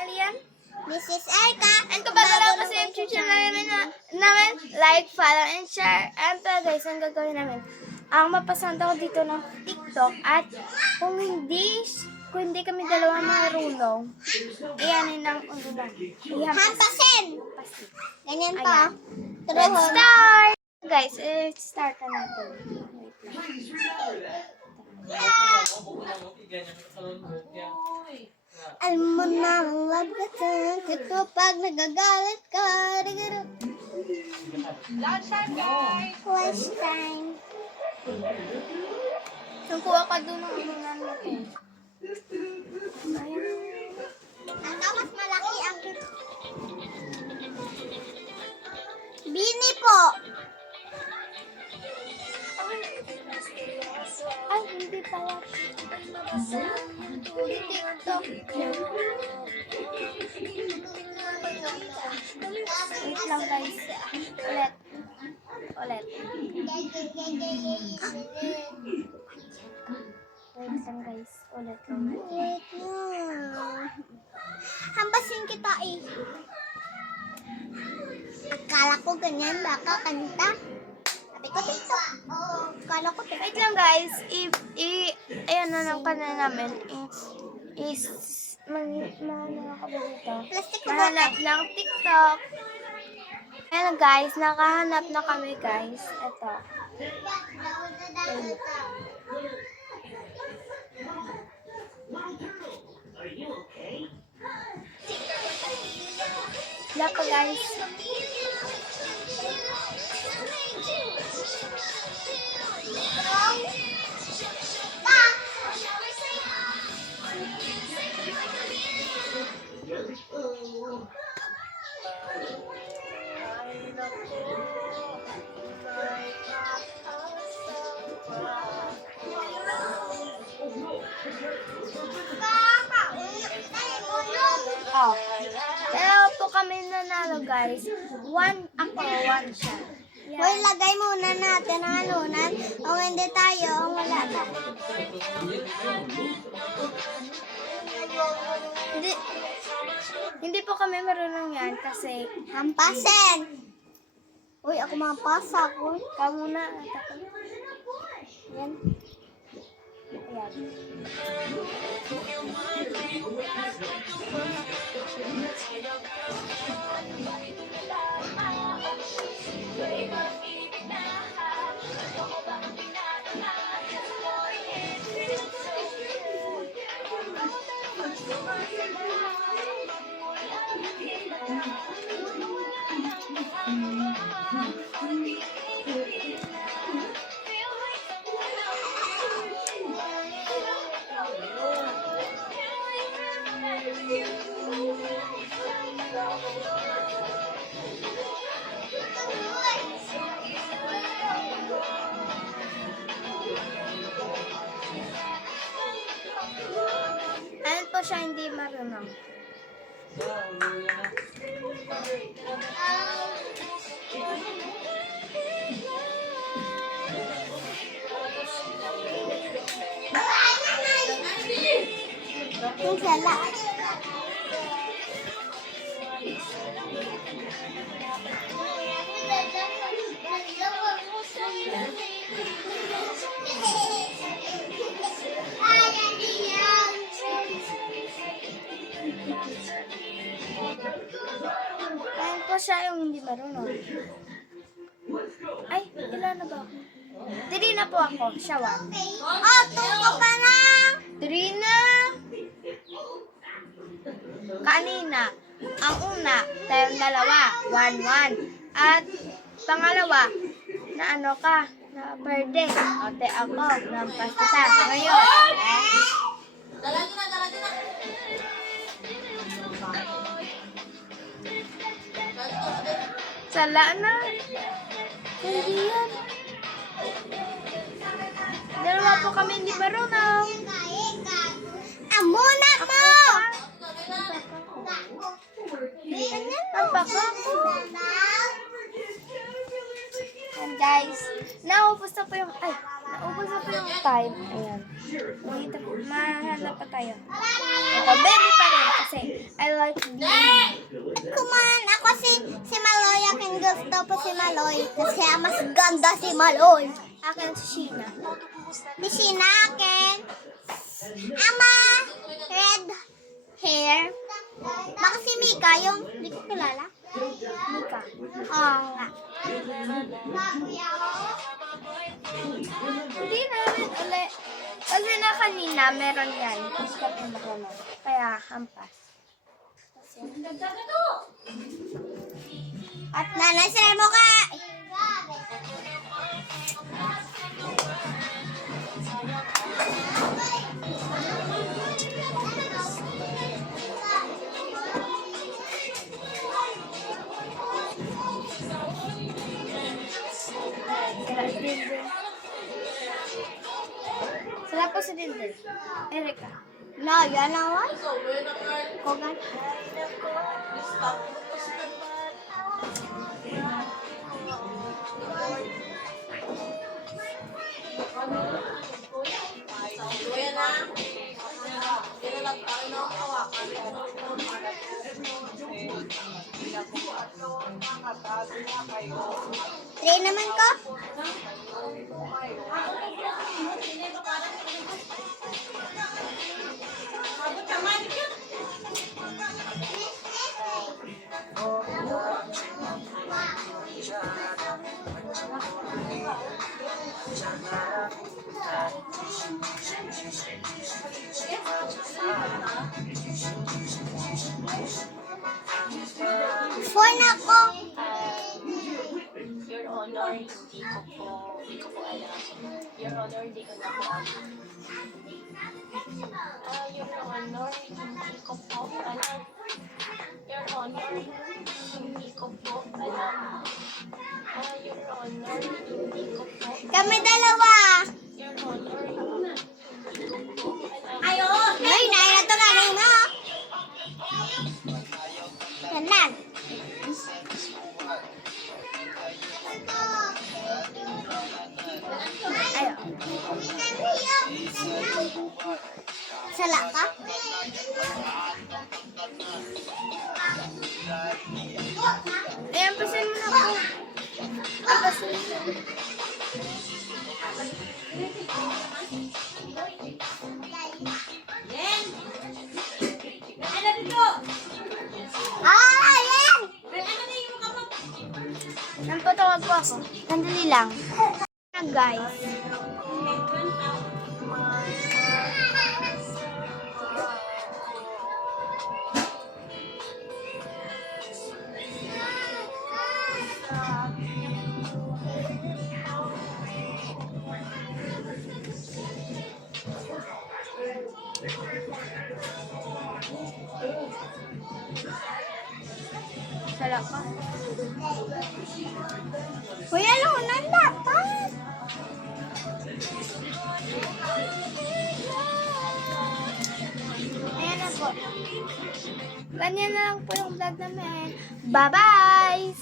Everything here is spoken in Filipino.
channel yan. This is Erka. And kung bago lang po sa YouTube channel namin, na- namin, like, follow, and share. And pa guys, ang gagawin namin, ang mapasanda ko dito ng TikTok at kung hindi, kung hindi kami dalawa marunong, iyanin ng ulo lang. Ihampas. Hampasin. Ganyan. Ayan. Let's Truhon. start! Guys, let's start na natin. Wait lang. Alam mo na ang love ka sa nagagalit ka. Lunch time, guys. Lunch time. Nagkuha ka doon ng ulo natin. Ulit. Wait lang guys. Ulit lang. Lang. Hampasin kita eh. Akala ko ganyan baka kanta. Sabi ko dito. Akala ko Wait lang guys. I, i, ayan na ng kanal namin. I, is, man, man, dito? Plastic na Mahanap ng TikTok. Guys, nakahanap na kami guys. Ito. Wala guys. Oh. Pero po kami nanalo guys. One ako, one siya. Hoy, lagay muna natin ang anunan. Kung hindi tayo, ang wala na. Hindi, hindi po kami marunong yan kasi Hampasin! Uy, ako mapasa ko. ka muna. at ako. Yan. Ayan. Siya hindi marunong? Yung sala. Siya yung hindi marunong? Ay, ilan na ba ako? Three na po ako. Siya one. Oh, tuko ka na! Three na! Kanina, ang una, tayong dalawa, one, one. At pangalawa, na ano ka, na perde. O, te ako, nampas kita. Ngayon, sala na. Hindi yan. Dalawa po kami hindi marunong. Amuna mo! Ang baka. And guys, naubos na po yung, ay, naubos na po yung time. Ayan. Wait, mahanap pa tayo. Ito, baby pa rin kasi I like being. Kuman, ako si, Maloy. Akin gusto po si Maloy. Kasi mas ganda si Maloy. Akin si Sheena. Di Sheena akin. Ama, red hair. Baka si Mika, yung di ko kilala. Mika. Oo nga. Hindi namin uli. Kasi na kanina, meron yan. Kaya, hampas. At nanasir mo ka. Sila po si Dindin. Erika. No, yan ang what? Kogan. Three naman ko. Four na ko. Your Honor, hindi ko po, hindi ko po alam. Your Honor, hindi ko na po alam. Ah, Your Honor, hindi ko po alam. Your Honor, hindi ko po alam. Ah, Your Honor, hindi ko po Kami dalawa. Your Honor, Nagpatawag po ako. Sandali lang. Ah, guys. Kuya, lunan dapat. Ayan na po. Ganyan na lang po yung vlog namin. Bye-bye!